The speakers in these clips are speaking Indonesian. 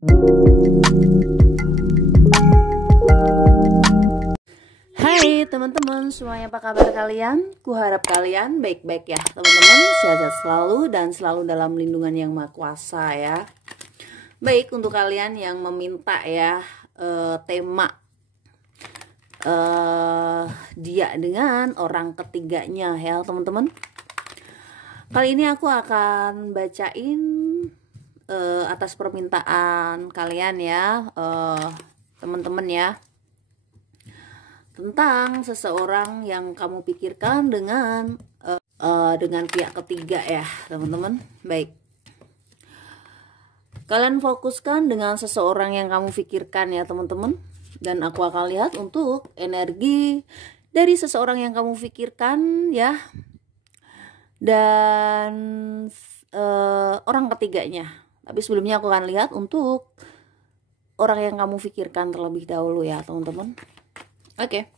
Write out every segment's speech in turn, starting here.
Hai teman-teman semuanya, apa kabar kalian? Kuharap kalian baik-baik ya teman-teman, sehat selalu dan selalu dalam lindungan yang maha kuasa ya. Baik, untuk kalian yang meminta ya tema dia dengan orang ketiganya ya teman-teman. Kali ini aku akan bacain atas permintaan kalian ya teman-teman ya, tentang seseorang yang kamu pikirkan dengan pihak ketiga ya teman-teman. Baik, kalian fokuskan dengan seseorang yang kamu pikirkan ya teman-teman, dan aku akan lihat untuk energi dari seseorang yang kamu pikirkan ya, dan orang ketiganya. Tapi sebelumnya aku akan lihat untuk orang yang kamu pikirkan terlebih dahulu ya teman-teman. Oke.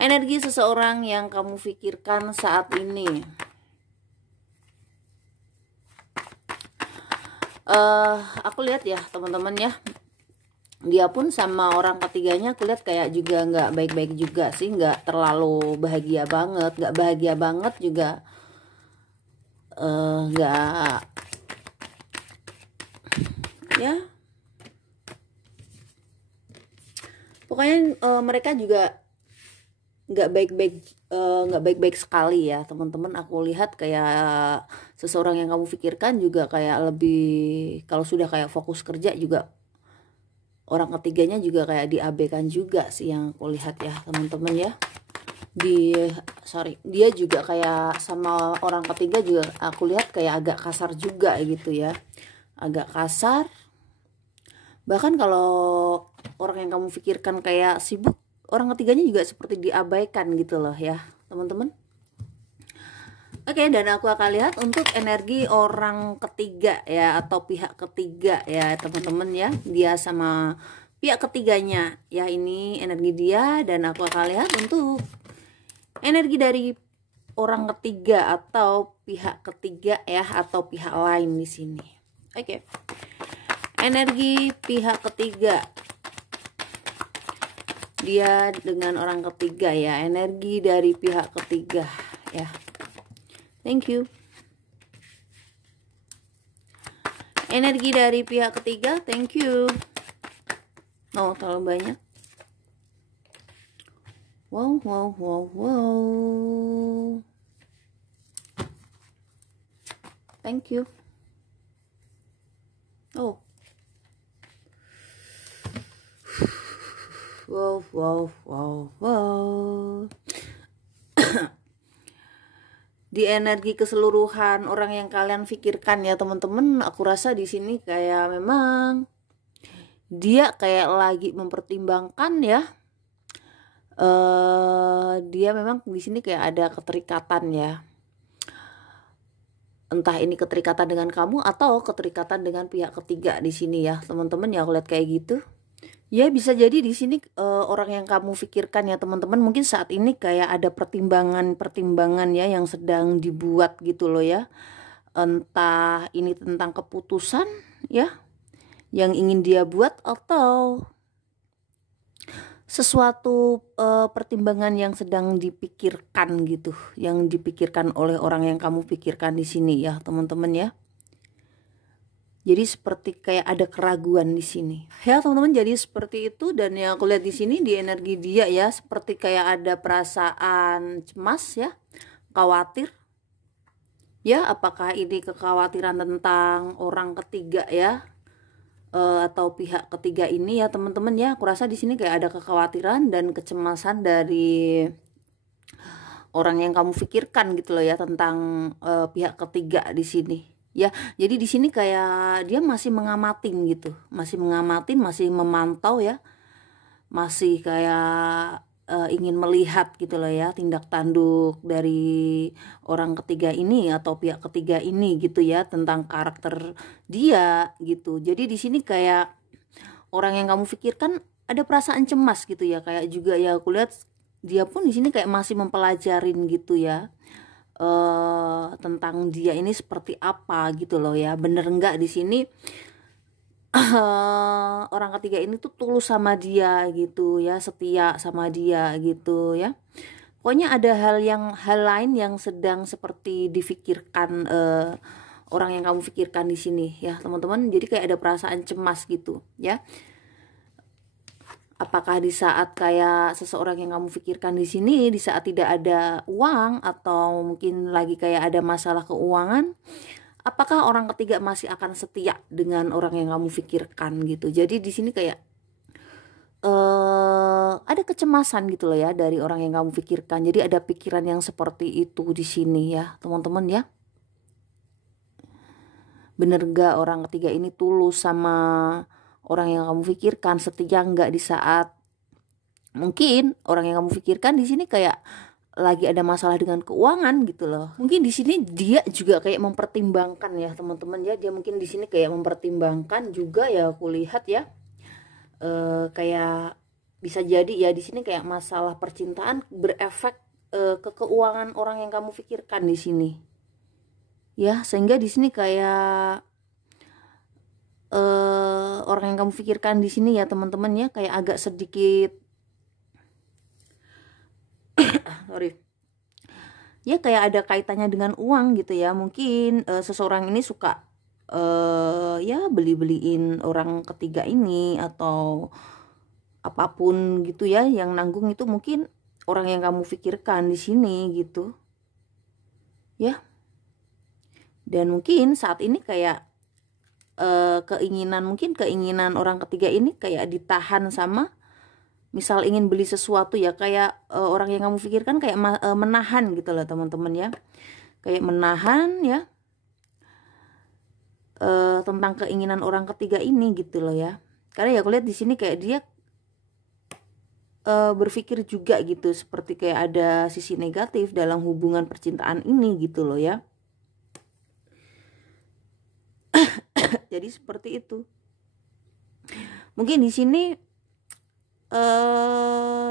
Energi seseorang yang kamu pikirkan saat ini. Aku lihat ya teman-teman ya, dia pun sama orang ketiganya aku lihat kayak juga nggak baik-baik juga sih, nggak terlalu bahagia banget, nggak bahagia banget juga, nggak ya. Pokoknya mereka juga nggak baik-baik sekali ya teman-teman. Aku lihat kayak seseorang yang kamu pikirkan juga kayak lebih, kalau sudah kayak fokus kerja juga, orang ketiganya juga kayak diabaikan juga sih yang aku lihat ya teman-teman ya. Dia juga kayak sama orang ketiga juga aku lihat kayak agak kasar juga gitu ya, agak kasar. Bahkan kalau orang yang kamu pikirkan kayak sibuk, orang ketiganya juga seperti diabaikan gitu loh ya teman-teman. Oke, dan aku akan lihat untuk energi orang ketiga ya, atau pihak ketiga ya teman-teman ya. Dia sama pihak ketiganya ya, ini energi dia, dan aku akan lihat untuk energi dari orang ketiga atau pihak ketiga ya, atau pihak lain di sini. Oke. Energi pihak ketiga, dia dengan orang ketiga ya, energi dari pihak ketiga ya. Thank you. Energi dari pihak ketiga, thank you. Oh, terlalu banyak. Wow. Thank you. Oh. Wow. Di energi keseluruhan orang yang kalian pikirkan ya teman-teman, aku rasa di sini kayak memang dia kayak lagi mempertimbangkan ya. Dia memang di sini kayak ada keterikatan ya. Entah ini keterikatan dengan kamu atau keterikatan dengan pihak ketiga di sini ya teman-teman ya, aku lihat kayak gitu. Ya bisa jadi di sini orang yang kamu pikirkan ya teman-teman, mungkin saat ini kayak ada pertimbangan ya yang sedang dibuat gitu loh ya. Entah ini tentang keputusan ya yang ingin dia buat, atau sesuatu pertimbangan yang sedang dipikirkan gitu, yang dipikirkan oleh orang yang kamu pikirkan di sini ya teman-teman ya. Jadi seperti kayak ada keraguan di sini ya teman-teman. Jadi seperti itu, dan yang aku lihat di sini di energi dia ya, seperti kayak ada perasaan cemas ya, khawatir ya. Apakah ini kekhawatiran tentang orang ketiga ya, atau pihak ketiga ini ya teman-teman ya. Aku rasa di sini kayak ada kekhawatiran dan kecemasan dari orang yang kamu pikirkan gitu loh ya, tentang pihak ketiga di sini. Ya, jadi di sini kayak dia masih mengamatin gitu, masih memantau ya, masih kayak ingin melihat gitu loh ya, tindak tanduk dari orang ketiga ini atau pihak ketiga ini gitu ya, tentang karakter dia gitu. Jadi di sini kayak orang yang kamu pikirkan ada perasaan cemas gitu ya, kayak juga ya aku lihat dia pun di sini kayak masih mempelajarin gitu ya, tentang dia ini seperti apa gitu loh ya. Bener nggak di sini orang ketiga ini tuh tulus sama dia gitu ya, setia sama dia gitu ya. Pokoknya ada hal lain yang sedang seperti difikirkan orang yang kamu pikirkan di sini ya teman-teman. Jadi kayak ada perasaan cemas gitu ya. Apakah di saat kayak seseorang yang kamu pikirkan di sini, di saat tidak ada uang atau mungkin lagi kayak ada masalah keuangan, apakah orang ketiga masih akan setia dengan orang yang kamu pikirkan gitu. Jadi di sini kayak ada kecemasan gitu loh ya dari orang yang kamu pikirkan. Jadi ada pikiran yang seperti itu di sini ya teman-teman ya. Bener gak orang ketiga ini tulus sama orang yang kamu pikirkan, setia nggak di saat mungkin orang yang kamu pikirkan di sini kayak lagi ada masalah dengan keuangan gitu loh. Mungkin di sini dia juga kayak mempertimbangkan ya teman-teman ya. Dia mungkin di sini kayak mempertimbangkan juga ya, aku lihat ya. Kayak bisa jadi ya di sini kayak masalah percintaan berefek ke keuangan orang yang kamu pikirkan di sini. Ya, sehingga di sini kayak orang yang kamu pikirkan di sini ya teman-teman ya kayak agak sedikit sorry ya, kayak ada kaitannya dengan uang gitu ya. Mungkin seseorang ini suka ya beli-beliin orang ketiga ini atau apapun gitu ya, yang nanggung itu mungkin orang yang kamu pikirkan di sini gitu ya. Dan mungkin saat ini kayak keinginan orang ketiga ini kayak ditahan sama, misal ingin beli sesuatu ya, kayak orang yang kamu pikirkan kayak menahan gitu loh teman-teman ya, kayak menahan ya tentang keinginan orang ketiga ini gitu loh ya. Karena ya aku lihat di sini kayak dia berpikir juga gitu, seperti kayak ada sisi negatif dalam hubungan percintaan ini gitu loh ya. Jadi seperti itu. Mungkin di sini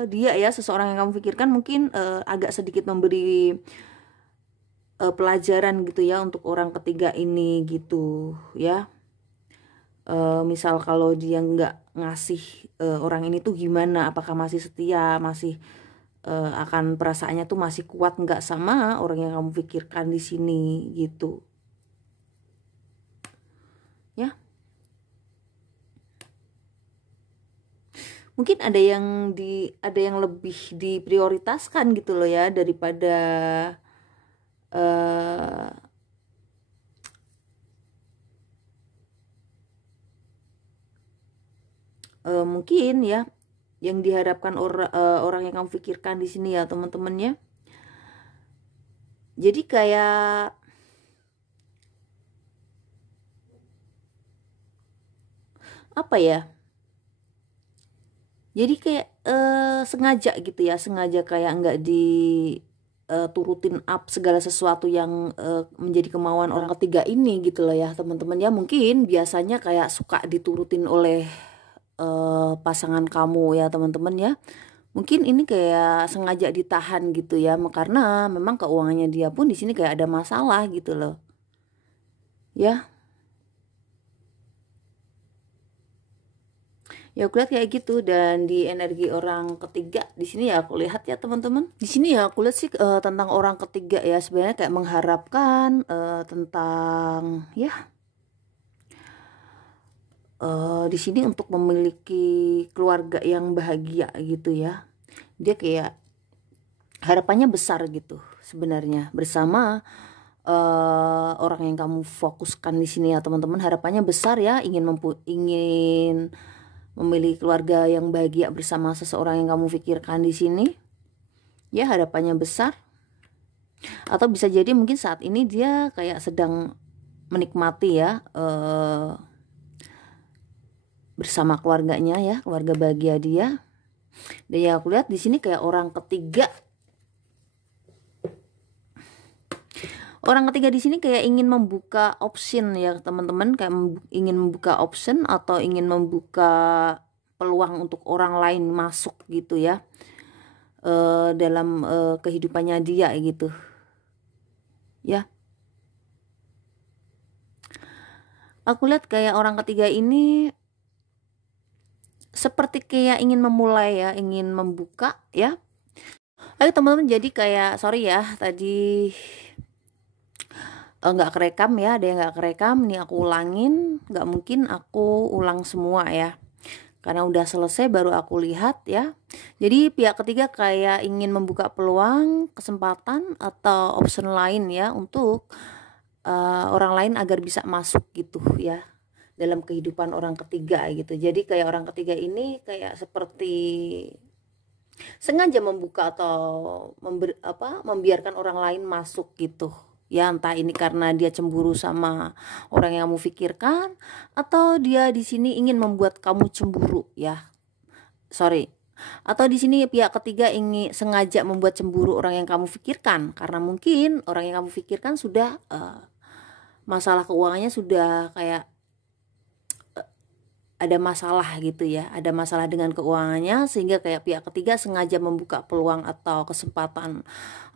dia ya, seseorang yang kamu pikirkan mungkin agak sedikit memberi pelajaran gitu ya untuk orang ketiga ini gitu ya. Misal kalau dia nggak ngasih orang ini tuh gimana, apakah masih setia, masih akan perasaannya tuh masih kuat nggak sama orang yang kamu pikirkan di sini gitu ya. Mungkin ada yang lebih diprioritaskan gitu loh ya daripada mungkin ya yang diharapkan orang yang kamu pikirkan di sini ya teman-teman ya. Jadi kayak apa ya? Jadi kayak sengaja gitu ya, sengaja kayak nggak turutin up segala sesuatu yang menjadi kemauan orang ketiga ini gitu loh ya teman-teman ya. Mungkin biasanya kayak suka diturutin oleh pasangan kamu ya teman-teman ya. Mungkin ini kayak sengaja ditahan gitu ya, karena memang keuangannya dia pun di sini kayak ada masalah gitu loh ya. Ya aku lihat kayak gitu. Dan di energi orang ketiga di sini ya aku lihat ya teman-teman, di sini ya aku lihat sih tentang orang ketiga ya, sebenarnya kayak mengharapkan tentang ya di sini untuk memiliki keluarga yang bahagia gitu ya. Dia kayak harapannya besar gitu sebenarnya bersama orang yang kamu fokuskan di sini ya teman-teman. Harapannya besar ya, ingin memiliki keluarga yang bahagia bersama seseorang yang kamu pikirkan di sini ya. Harapannya besar, atau bisa jadi mungkin saat ini dia kayak sedang menikmati ya bersama keluarganya ya, keluarga bahagia dia. Dan ya aku lihat di sini kayak orang ketiga di sini kayak ingin membuka option ya teman-teman, kayak ingin membuka option atau ingin membuka peluang untuk orang lain masuk gitu ya dalam kehidupannya dia gitu ya. aku lihat kayak orang ketiga ini seperti kayak ingin memulai ya, ingin membuka ya. Oke teman-teman, jadi kayak sorry ya tadi nggak kerekam ya, ada yang nggak kerekam, nih aku ulangin, nggak mungkin aku ulang semua ya, karena udah selesai baru aku lihat ya. Jadi pihak ketiga kayak ingin membuka peluang, kesempatan atau option lain ya untuk orang lain agar bisa masuk gitu ya dalam kehidupan orang ketiga gitu. Jadi kayak orang ketiga ini kayak seperti sengaja membuka atau membiarkan orang lain masuk gitu ya, entah ini karena dia cemburu sama orang yang kamu pikirkan atau dia di sini ingin membuat kamu cemburu ya, sorry, atau di sini pihak ketiga ingin sengaja membuat cemburu orang yang kamu pikirkan karena mungkin orang yang kamu pikirkan sudah masalah keuangannya sudah kayak ada masalah gitu ya, ada masalah dengan keuangannya sehingga kayak pihak ketiga sengaja membuka peluang atau kesempatan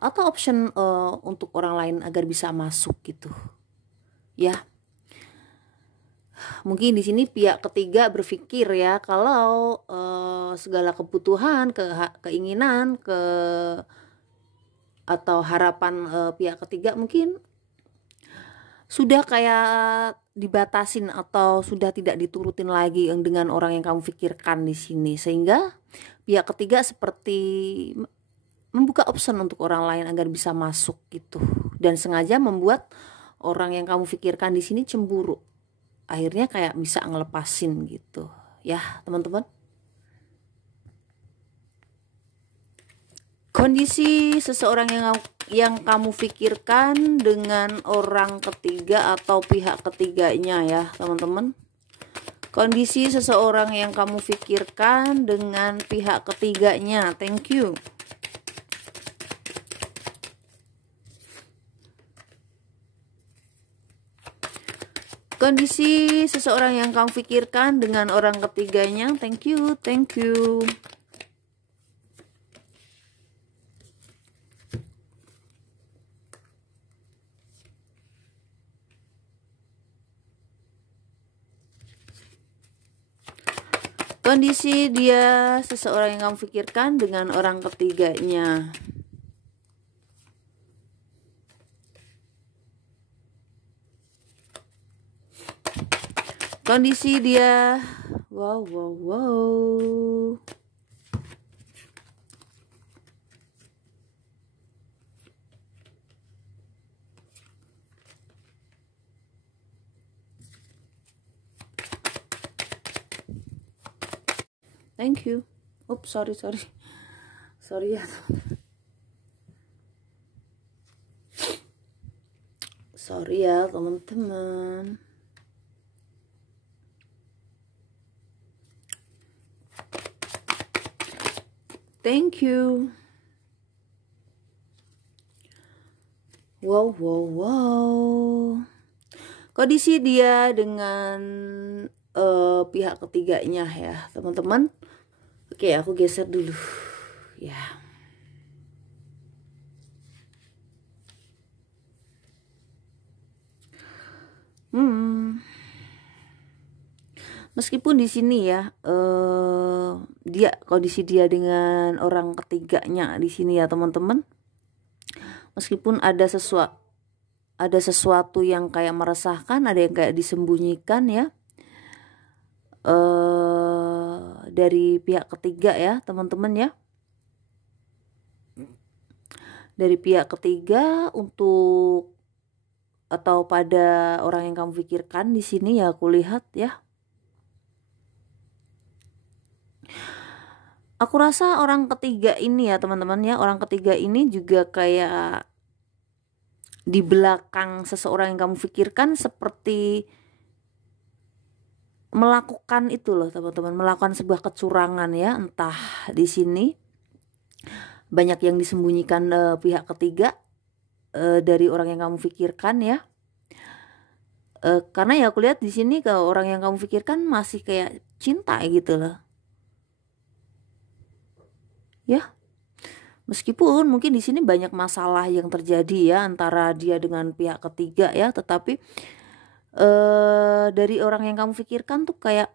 atau option untuk orang lain agar bisa masuk gitu ya. Mungkin di sini pihak ketiga berpikir ya kalau segala kebutuhan, keinginan, atau harapan pihak ketiga mungkin sudah kayak dibatasin atau sudah tidak diturutin lagi dengan orang yang kamu pikirkan di sini, sehingga pihak ketiga seperti membuka option untuk orang lain agar bisa masuk gitu dan sengaja membuat orang yang kamu pikirkan di sini cemburu, akhirnya kayak bisa ngelepasin gitu ya teman-teman. Kondisi seseorang yang kamu pikirkan dengan orang ketiga atau pihak ketiganya ya teman-teman. Kondisi seseorang yang kamu pikirkan dengan pihak ketiganya. Thank you. Kondisi seseorang yang kamu pikirkan dengan orang ketiganya. Thank you, thank you. Kondisi dia seseorang yang kamu pikirkan dengan orang ketiganya. Kondisi dia, wow. Thank you. Oops, sorry ya. Sorry ya teman-teman. Thank you. Wow. Kondisi dia dengan pihak ketiganya ya teman-teman. Oke, aku geser dulu ya. Meskipun di sini ya dia kondisi dia dengan orang ketiganya di sini ya teman-teman. Meskipun ada sesuatu yang kayak meresahkan, ada yang kayak disembunyikan ya dari pihak ketiga ya teman-teman ya. Dari pihak ketiga untuk atau pada orang yang kamu pikirkan di sini ya, aku lihat ya. Aku rasa orang ketiga ini ya teman-teman ya, orang ketiga ini juga kayak di belakang seseorang yang kamu pikirkan seperti melakukan itu loh teman-teman, melakukan sebuah kecurangan ya, entah di sini banyak yang disembunyikan pihak ketiga dari orang yang kamu pikirkan ya. Karena ya aku lihat di sini ke orang yang kamu pikirkan masih kayak cinta gitu loh. Ya. Meskipun mungkin di sini banyak masalah yang terjadi ya antara dia dengan pihak ketiga ya, tetapi dari orang yang kamu pikirkan tuh kayak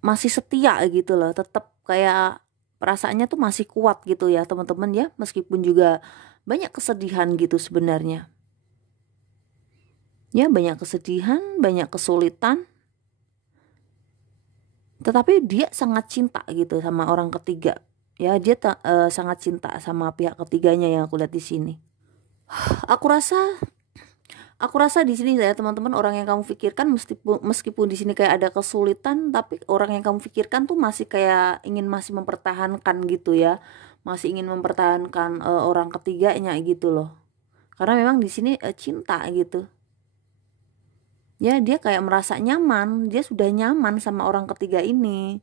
masih setia gitu loh, tetap kayak perasaannya tuh masih kuat gitu ya teman-teman ya, meskipun juga banyak kesedihan gitu sebenarnya. Ya, banyak kesedihan, banyak kesulitan, tetapi dia sangat cinta gitu sama orang ketiga. Ya, dia sangat cinta sama pihak ketiganya yang aku lihat di sini. Aku rasa di sini ya teman-teman, orang yang kamu pikirkan meskipun di sini kayak ada kesulitan, tapi orang yang kamu pikirkan tuh masih kayak masih mempertahankan gitu ya. Masih ingin mempertahankan orang ketiganya gitu loh. Karena memang di sini cinta gitu. Ya, dia kayak merasa nyaman, dia sudah nyaman sama orang ketiga ini.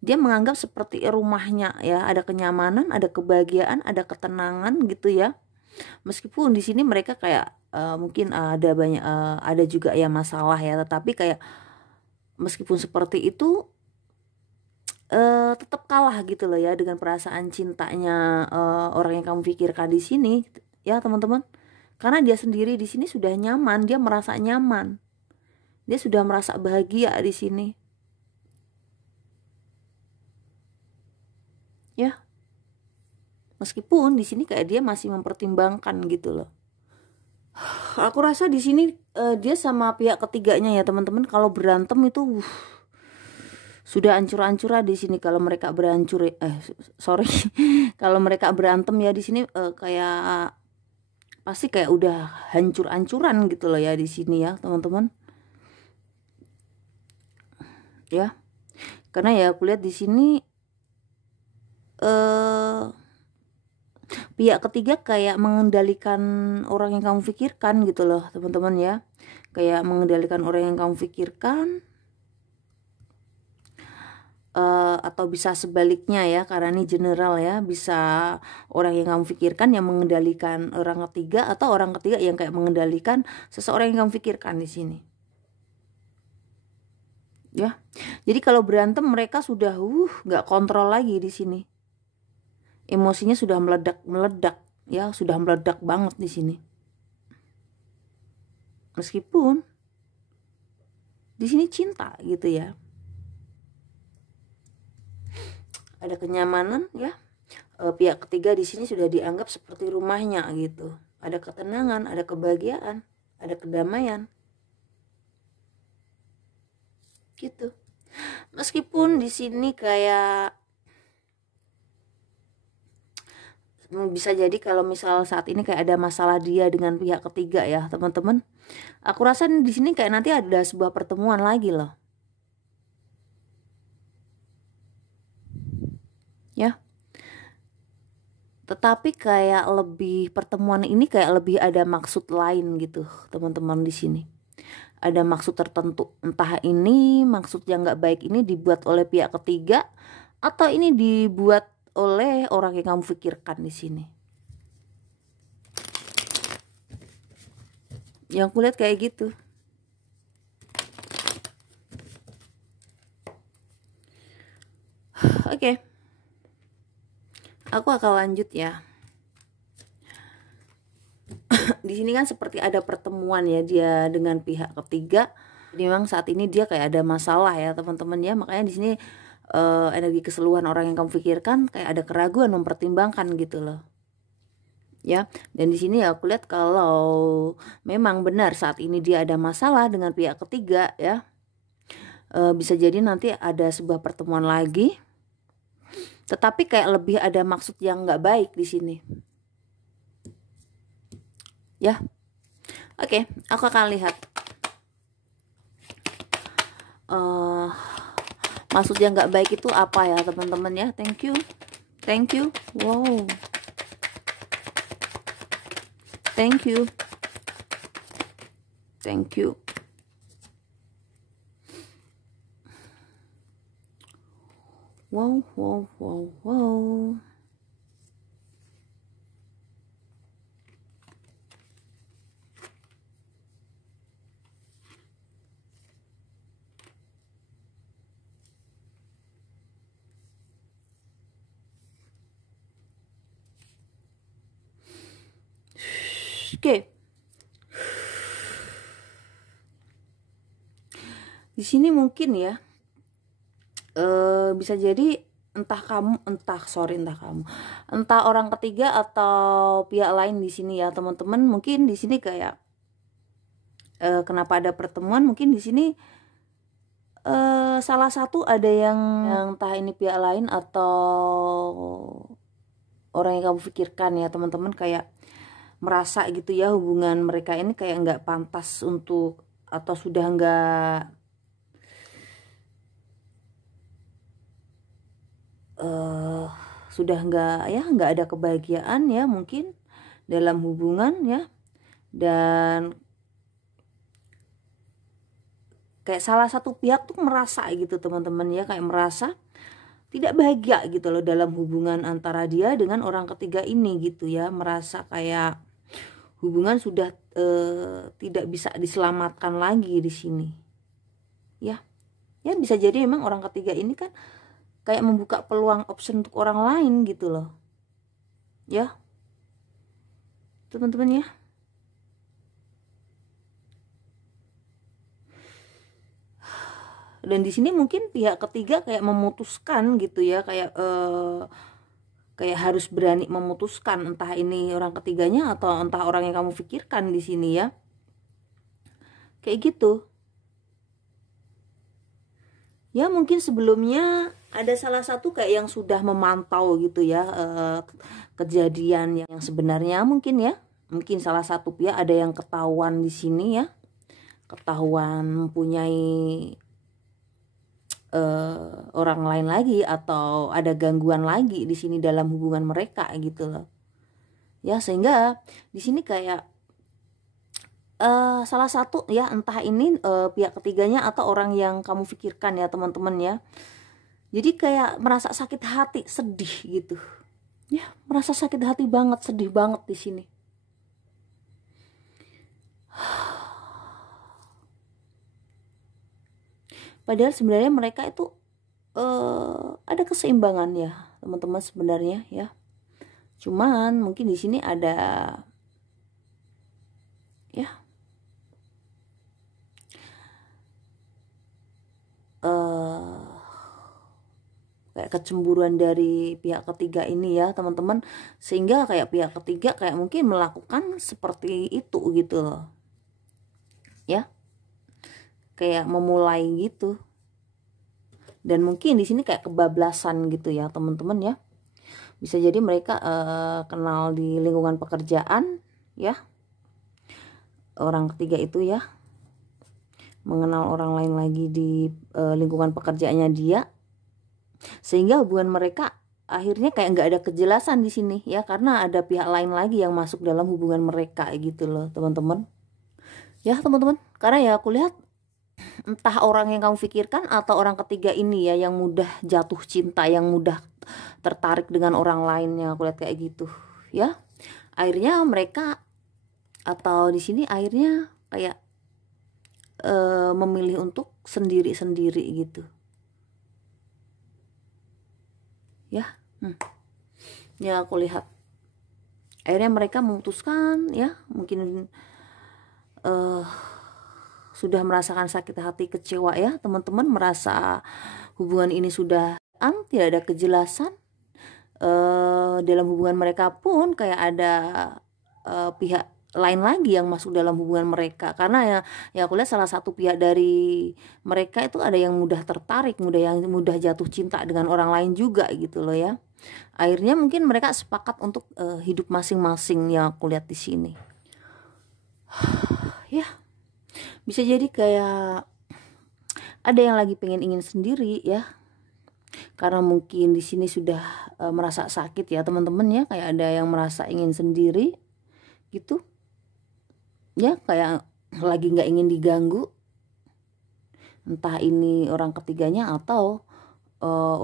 Dia menganggap seperti rumahnya ya, ada kenyamanan, ada kebahagiaan, ada ketenangan gitu ya. Meskipun di sini mereka kayak mungkin ada banyak ada juga ya masalah ya, tetapi kayak meskipun seperti itu tetap kalah gitu loh ya dengan perasaan cintanya orang yang kamu pikirkan di sini ya teman-teman. Karena dia sendiri di sini sudah nyaman, dia merasa nyaman. Dia sudah merasa bahagia di sini. Ya. Meskipun di sini kayak dia masih mempertimbangkan gitu loh. Aku rasa di sini dia sama pihak ketiganya ya teman-teman, kalau berantem itu sudah ancur-ancuran di sini. Kalau mereka sorry kalau mereka berantem ya di sini kayak pasti kayak udah hancur-ancuran gitu loh ya di sini ya teman-teman. Ya, karena ya aku lihat di sini pihak ketiga kayak mengendalikan orang yang kamu pikirkan gitu loh teman-teman ya. Kayak mengendalikan orang yang kamu pikirkan, atau bisa sebaliknya ya, karena ini general ya, bisa orang yang kamu pikirkan yang mengendalikan orang ketiga, atau orang ketiga yang kayak mengendalikan seseorang yang kamu pikirkan di sini. Ya, jadi kalau berantem mereka sudah nggak kontrol lagi di sini. Emosinya sudah meledak ya, sudah meledak banget di sini. Meskipun di sini cinta gitu ya, ada kenyamanan ya. Pihak ketiga di sini sudah dianggap seperti rumahnya gitu. Ada ketenangan, ada kebahagiaan, ada kedamaian. Gitu. Meskipun di sini kayak bisa jadi kalau misal saat ini kayak ada masalah dia dengan pihak ketiga ya, teman-teman. Aku rasa di sini kayak nanti ada sebuah pertemuan lagi loh. Ya. Tetapi kayak lebih pertemuan ini kayak lebih ada maksud lain gitu, teman-teman di sini. Ada maksud tertentu, entah ini maksud yang nggak baik ini dibuat oleh pihak ketiga atau ini dibuat oleh orang yang kamu pikirkan di sini. Yang kulihat kayak gitu. Oke. Aku akan lanjut ya. Di sini kan seperti ada pertemuan ya dia dengan pihak ketiga. Jadi memang saat ini dia kayak ada masalah ya teman-teman ya. Makanya di sini energi keseluruhan orang yang kamu pikirkan kayak ada keraguan, mempertimbangkan gitu loh. Ya, dan di sini ya aku lihat kalau memang benar saat ini dia ada masalah dengan pihak ketiga ya. Bisa jadi nanti ada sebuah pertemuan lagi. Tetapi kayak lebih ada maksud yang nggak baik di sini. Ya, oke, aku akan lihat maksud yang nggak baik itu apa ya teman-teman ya. Thank you. Wow, thank you. Wow. Oke. Di sini mungkin ya bisa jadi entah orang ketiga atau pihak lain di sini ya teman-teman. Mungkin di sini kayak kenapa ada pertemuan, mungkin di sini salah satu ada yang entah ini pihak lain atau orang yang kamu pikirkan ya teman-teman, kayak merasa gitu ya hubungan mereka ini kayak nggak pantas untuk, atau sudah nggak ada kebahagiaan ya mungkin dalam hubungan ya, dan kayak salah satu pihak tuh merasa gitu teman-teman ya, kayak merasa tidak bahagia gitu loh dalam hubungan antara dia dengan orang ketiga ini gitu ya, merasa kayak hubungan sudah tidak bisa diselamatkan lagi di sini ya. Ya bisa jadi memang orang ketiga ini kan kayak membuka peluang option untuk orang lain gitu loh ya teman-teman ya. Dan di sini mungkin pihak ketiga kayak memutuskan gitu ya, kayak harus berani memutuskan, entah ini orang ketiganya atau entah orang yang kamu pikirkan di sini ya, kayak gitu ya. Mungkin sebelumnya ada salah satu kayak yang sudah memantau gitu ya kejadian yang sebenarnya mungkin ya, mungkin salah satu pihak ada yang ketahuan di sini ya, ketahuan mempunyai orang lain lagi atau ada gangguan lagi di sini dalam hubungan mereka gitu loh ya, sehingga di sini kayak salah satu ya, entah ini pihak ketiganya atau orang yang kamu pikirkan ya teman-teman ya, jadi kayak merasa sakit hati, sedih gitu ya, merasa sakit hati banget, sedih banget di sini. Padahal sebenarnya mereka itu ada keseimbangan ya teman-teman sebenarnya ya. Cuman mungkin di sini ada ya kayak kecemburuan dari pihak ketiga ini ya teman-teman, sehingga kayak pihak ketiga kayak mungkin melakukan seperti itu gitu loh ya, kayak memulai gitu. Dan mungkin di sini kayak kebablasan gitu ya teman-teman ya, bisa jadi mereka kenal di lingkungan pekerjaan ya, orang ketiga itu ya mengenal orang lain lagi di lingkungan pekerjaannya dia, sehingga hubungan mereka akhirnya kayak nggak ada kejelasan di sini ya, karena ada pihak lain lagi yang masuk dalam hubungan mereka gitu loh teman-teman ya teman-teman. Karena ya aku lihat entah orang yang kamu pikirkan atau orang ketiga ini ya yang mudah jatuh cinta, yang mudah tertarik dengan orang lainnya, aku lihat kayak gitu ya. Akhirnya mereka atau di sini akhirnya kayak memilih untuk sendiri-sendiri gitu ya. Ya aku lihat akhirnya mereka memutuskan ya, mungkin sudah merasakan sakit hati, kecewa ya teman-teman, merasa hubungan ini sudah tidak ada kejelasan dalam hubungan mereka, pun kayak ada pihak lain lagi yang masuk dalam hubungan mereka. Karena ya aku lihat salah satu pihak dari mereka itu ada yang mudah tertarik, mudah jatuh cinta dengan orang lain juga gitu loh ya. Akhirnya mungkin mereka sepakat untuk hidup masing-masing yang aku lihat di sini ya. Bisa jadi kayak ada yang lagi ingin sendiri ya, karena mungkin di sini sudah merasa sakit ya teman-teman ya, kayak ada yang merasa ingin sendiri gitu ya, kayak lagi nggak ingin diganggu, entah ini orang ketiganya atau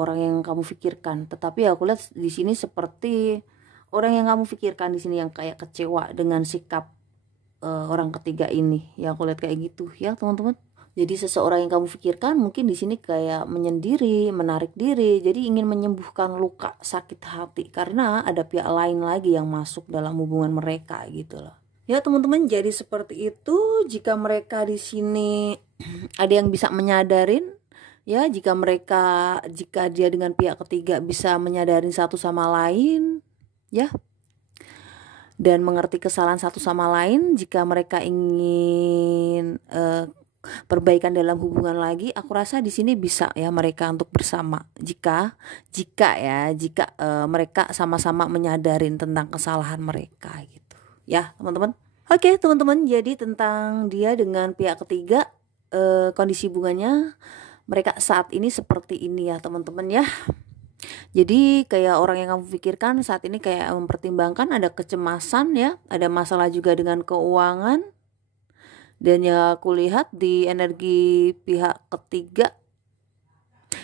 orang yang kamu pikirkan. Tetapi aku lihat di sini seperti orang yang kamu pikirkan di sini yang kayak kecewa dengan sikap orang ketiga ini ya, aku lihat kayak gitu ya teman-teman. Jadi seseorang yang kamu pikirkan mungkin di sini kayak menyendiri, menarik diri, jadi ingin menyembuhkan luka sakit hati karena ada pihak lain lagi yang masuk dalam hubungan mereka gitu loh Ya teman-teman, jadi seperti itu. Jika mereka di sini ada yang bisa menyadarin, ya jika dia dengan pihak ketiga bisa menyadarin satu sama lain, ya, dan mengerti kesalahan satu sama lain. Jika mereka ingin perbaikan dalam hubungan lagi, aku rasa di sini bisa ya mereka untuk bersama. Jika mereka sama-sama menyadarin tentang kesalahan mereka gitu, ya teman-teman. Oke teman-teman, jadi tentang dia dengan pihak ketiga, kondisi hubungannya mereka saat ini seperti ini ya teman-teman ya. Jadi kayak orang yang kamu pikirkan saat ini kayak mempertimbangkan, ada kecemasan ya, ada masalah juga dengan keuangan. Dan ya aku lihat di energi pihak ketiga,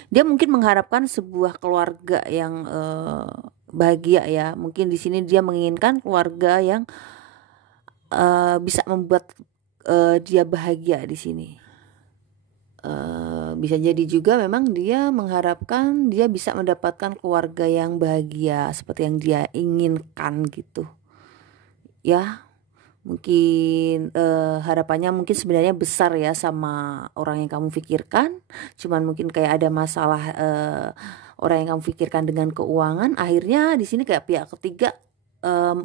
dia mungkin mengharapkan sebuah keluarga yang bahagia ya. Mungkin di sini dia menginginkan keluarga yang bisa membuat dia bahagia di sini. Bisa jadi juga memang dia mengharapkan dia bisa mendapatkan keluarga yang bahagia seperti yang dia inginkan gitu ya. Mungkin harapannya mungkin sebenarnya besar ya sama orang yang kamu pikirkan, cuman mungkin kayak ada masalah orang yang kamu pikirkan dengan keuangan. Akhirnya di sini kayak pihak ketiga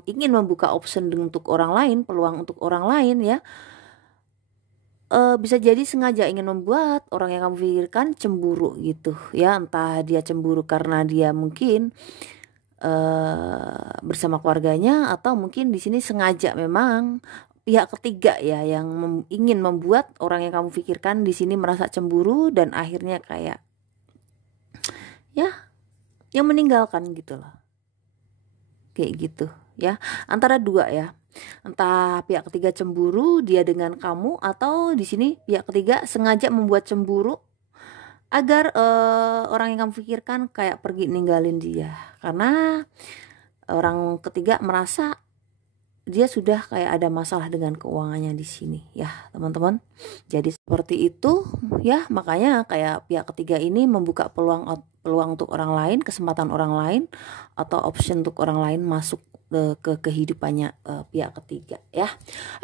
ingin membuka option untuk orang lain, peluang untuk orang lain ya. Bisa jadi sengaja ingin membuat orang yang kamu pikirkan cemburu gitu ya. Entah dia cemburu karena dia mungkin bersama keluarganya, atau mungkin di sini sengaja memang pihak ketiga ya yang ingin membuat orang yang kamu pikirkan di sini merasa cemburu, dan akhirnya kayak ya yang meninggalkan gitu loh. Kayak gitu ya. Antara dua ya. Entah pihak ketiga cemburu dia dengan kamu, atau di sini pihak ketiga sengaja membuat cemburu agar orang yang kamu pikirkan kayak pergi ninggalin dia, karena orang ketiga merasa dia sudah kayak ada masalah dengan keuangannya di sini ya teman-teman. Jadi seperti itu ya, makanya kayak pihak ketiga ini membuka peluang untuk orang lain, kesempatan orang lain, atau option untuk orang lain masuk ke kehidupannya pihak ketiga ya.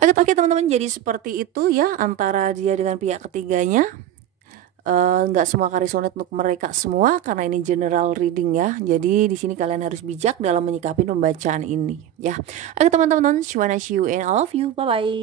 Oke teman-teman, jadi seperti itu ya antara dia dengan pihak ketiganya. Nggak semua resonate untuk mereka semua karena ini general reading ya. Jadi di sini kalian harus bijak dalam menyikapi pembacaan ini ya. Oke teman-teman, see you and I love you. Bye bye.